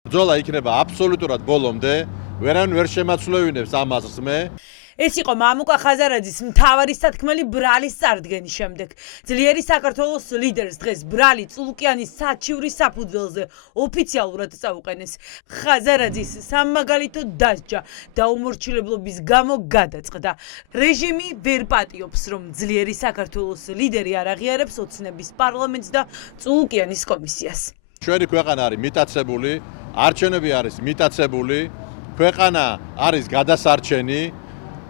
ბრძოლა იქნება აბსოლუტურად ბოლომდე, ვერავინ ვერ შემაცვლევინებს ამას მე. ეს იყო მამუკა ხაზარაძის მთავარი სათქმელი ბრალის წარდგენის შემდეგ. ძლიერი საქართველოს ლიდერს დღეს ბრალი წულუკიანის საჩივრის საფუძველზე ოფიციალურად წაუყენეს. ხაზარაძის სამმაგალითო დასჯა დაუმორჩილებლობის გამო გადაწყდა. რეჟიმი ვერ პატიობს, რომ ძლიერი საქართველოს ლიდერი არ აღიარებს ოცნების პარლამენტს და წულუკიანის კომისიას. ჩვენი ქვეყანა არის მიტაცებული, არჩევნები არის მიტაცებული, ქვეყანა არის გადასარჩენი.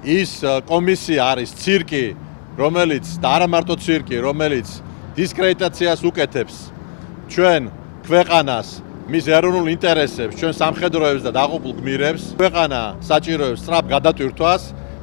ის კომისია არის ცირკი, რომელიც და არა მარტო ცირკი, რომელიც დისკრედიტაციას უკეთებს ჩვენ ქვეყანას, მის ეროვნულ ინტერესებს, ჩვენ სამხედროებს და დაღუპულ გმირებს. ქვეყანა საჭიროებს სწრაფ გადატვირთვას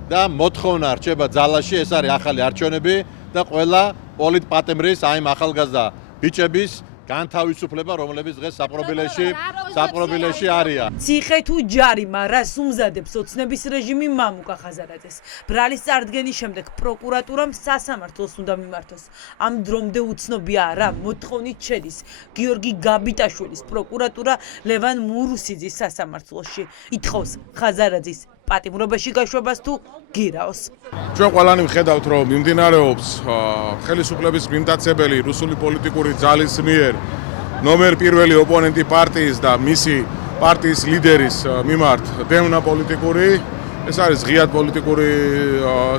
და მოთხოვნა რჩება ძალაში, ეს არის ახალი არჩევნები და ყველა პოლიტპატიმრის, აი ახალგაზრდა ბიჭების განთავისუფლება, რომლებიც დღეს საპყრობილეში არიან. ციხე თუ ჯარიმა, რას უმზადებს ოცნების რეჟიმი მამუკა ხაზარაძეს. ბრალის წარდგენის შემდეგ პროკურატურამ სასამართლოს უნდა მიმართოს. ამ დრომდე უცნობია რა, მოთხოვნით შედის გიორგი გაბიტაშვილის პროკურატურა ლევან მურუსიძის სასამართლოში. ითხოვს ხაზარაძის პატიმრობაში გაშვებას თუ გირაოს. ჩვენ ყველანი ვხედავთ, რომ მიმდინარეობს ხელისუფლების მიმტაცებელი რუსული პოლიტიკური ძალის მიერ ნომერ პირველი ოპონენტი პარტიის და მისი პარტიის ლიდერის მიმართ დევნა პოლიტიკური. ეს არის ღიად პოლიტიკური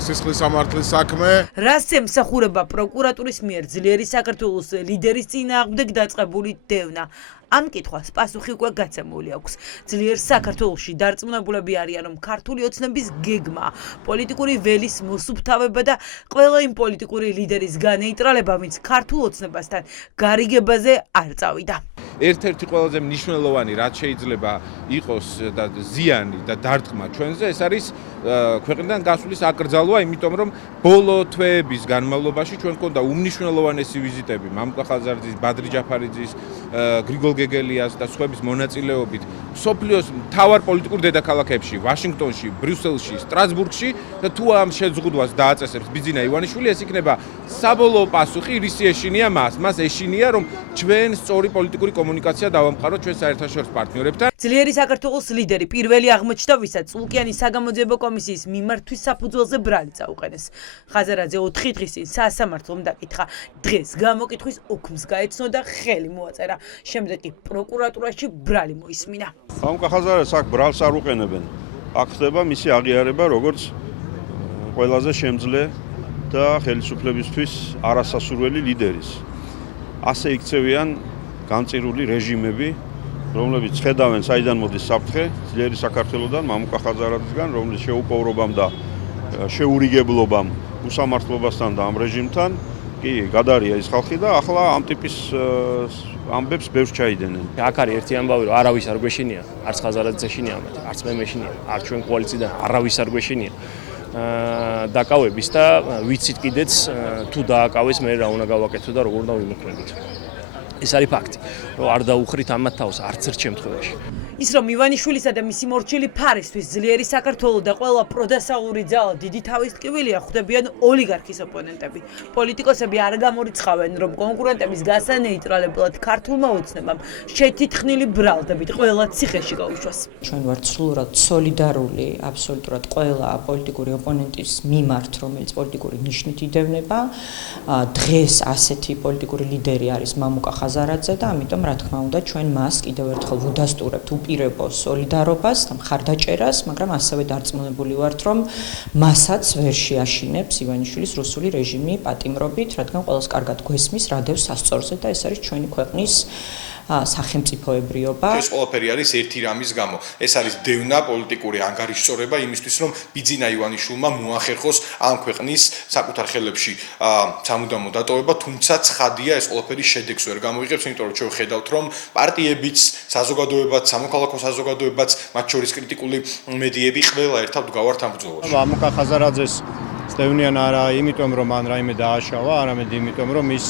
სისხლის სამართლის საქმე. რას ემსახურება პროკურატურის მიერ ძლიერი საქართველოს ლიდერის წინააღმდეგ დაწყებული დევნა? ამ კითხვას პასუხი უკვე გაცემული აქვს. ძლიერ საქართველოში დარწმუნებულები არიან, რომ ქართული ოცნების გეგმა, პოლიტიკური ველის მოსუფთავება და ყველა იმ პოლიტიკური ლიდერის განეიტრალება, ვინც ქართულ ოცნებასთან გარიგებაზე არ წავიდა. ერთ-ერთი ყველაზე მნიშვნელოვანი, რაც შეიძლება იყოს და ზიანი და დარტყმა ჩვენზე, ეს არის ქვეყნიდან გასვლის აკრძალვა, იმიტომ რომ ბოლო თვეების განმავლობაში ჩვენ გვქონდა უმნიშვნელოვანესი ვიზიტები მამუკა ხაზარაძის, ბადრი ჯაფარიძის, გრიგოლ გეგელიას და სხვების მონაწილეობით მსოფლიოს მთავარ პოლიტიკურ დედაქალაქებში, ვაშინგტონში, ბრიუსელში, სტრასბურგში და თუ ამ შეზღუდვას დააწესებს ბიძინა ივანიშვილი, ეს იქნება საბოლოო პასუხი, რისი ეშინია მას ეშინია, რომ ჩვენ სწორი პოლიტიკური კომუნიკაცია დავამყაროთ ჩვენ საერთაშორისო პარტნიორებთან. ძლიერი საქართველოს ლიდერი პირველი აღმოჩნდა, ვისაც წულუკიანის საგამოძიებო კომისიის მიმართვის საფუძველზე ბრალი წაუყენეს. ხაზარაძე 4 დღის წინ სასამართლომ დაკითხა. დღეს გამოკითხვის ოქმს გაეცნო და ხელი მოაწერა. შემდეგ კი პროკურატურაში ბრალი მოისმინა. მამუკა ხაზარაძეს აქ ბრალს არ უყენებენ. აქ ხდება მისი აღიარება როგორც ყველაზე შემძლე და ხელისუფლებისთვის არასასურველი ლიდერის. ასე იქცევიან განწირული რეჟიმები, რომლებიც ხედავენ საიდან მოდის საფრთხე ძლიერი საქართველოსთან, მამუკა ხაზარაძისგან, რომლის შეუპოვრობამ და შეურიგებლობამ, უსამართლობასთან და ამ რეჟიმთან კი გადარია ის ხალხი და ახლა ამ ტიპის ამბებს ბევრს ჩაიდენენ. აქ არის ერთი ამბავი, რომ არავის არ გვეშინია, არც ხაზარაძეს ეშინია, არც მე მეშინია, არც ჩვენ კოალიციიდან არავის არ გვეშინია. დაკავების და ვიცით კიდეც თუ დააკავეს მე რა უნდა გავაკეთო და როგორ უნდა ვიმოქმედოთ. ეს არის ფაქტი, რომ არ დაუხრით ამათ თავს არც ერთ შემთხვევაში. ის რომ ივანიშვილისა და მისი მორჩილი ფარისთვის ძლიერი საქართველო და ყველა პროდასალური ძალა დიდი თავის ტკივილია ხვდებიან ოლიგარქის ოპონენტები. პოლიტიკოსები არ გამორიცხავენ, რომ კონკურენტების გასანეიტრალებლად ქართულმა ოცნებამ შეთითხნილი ბრალდებით ყველა ციხეში გაუშვას. ჩვენ ვართ სრულად სოლიდარული აბსოლუტურად ყველა პოლიტიკური ოპონენტის მიმართ, რომელიც პოლიტიკური ნიშნით იდევნება. დღეს ასეთი პოლიტიკური ლიდერი არის მამუკა ხაზარაძე და ამიტომ რა თქმა უნდა ჩვენ მას კიდევ ერთხელ ვუდასტურებთ უპირობო სოლიდარობას და მხარდაჭერას, მაგრამ ასევე დარწმუნებული ვართ, რომ მასაც ვერ შეაშინებს ივანიშვილის რუსული რეჟიმი პატიმრობით, რადგან ყველას კარგად გვესმის რა დევს სასწორზე და ეს არის ჩვენი ქვეყნის სახელმწიფოებრიობა. ეს ყველაფერი არის ერთი რამის გამო. ეს არის დევნა პოლიტიკური ანგარიშწორება იმისთვის, რომ ბიძინა ივანიშვილმა მოახერხოს ამ ქვეყნის საკუთარ ხელებში სამუდამო დატოვება, თუმცა ცხადია ეს ყველაფერი შედეგს ვერ გამოიღებს, იმიტომ რომ ჩვენ ვხედავთ, რომ პარტიებიც, საზოგადოებაც, სამოქალაქო საზოგადოებაც, მათ შორის კრიტიკული მედიები ყველა ერთად გავართ ამ ბრძოლაში. მამუკა ხაზარაძეს სტევნიან არა იმიტომ, რომ მან რაიმე დააშავა, არამედ იმიტომ, რომ ის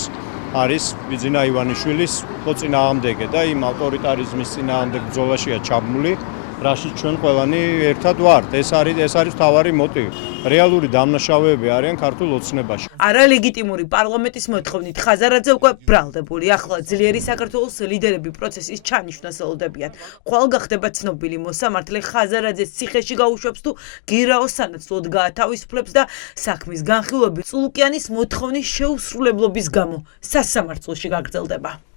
არის ბიძინა ივანიშვილის წინააღმდეგე და იმ ავტორიტარიზმის წინააღმდეგ ბრძოლაშია ჩაბმული რაშიც ჩვენ ყველანი ერთად ვართ. ეს არის მთავარი მოტივი. რეალური დამნაშავეები არიან ქართულ ოცნებაში. არალეგიტიმური პარლამენტის მოთხოვნით ხაზარაძე უკვე ბრალდებული. ახლა ძლიერი საქართველოს ლიდერები პროცესის ჩანიშვნას ელოდებიან. ხვალ გახდება ცნობილი მოსამართლე ხაზარაძეს ციხეში გაუშვებს თუ გირაოს სანაცვლოდ გაათავისუფლებს და საქმის განხილვები წულუკიანის მოთხოვნის შეუსრულებლობის გამო სასამართლოში გაგრძელდება.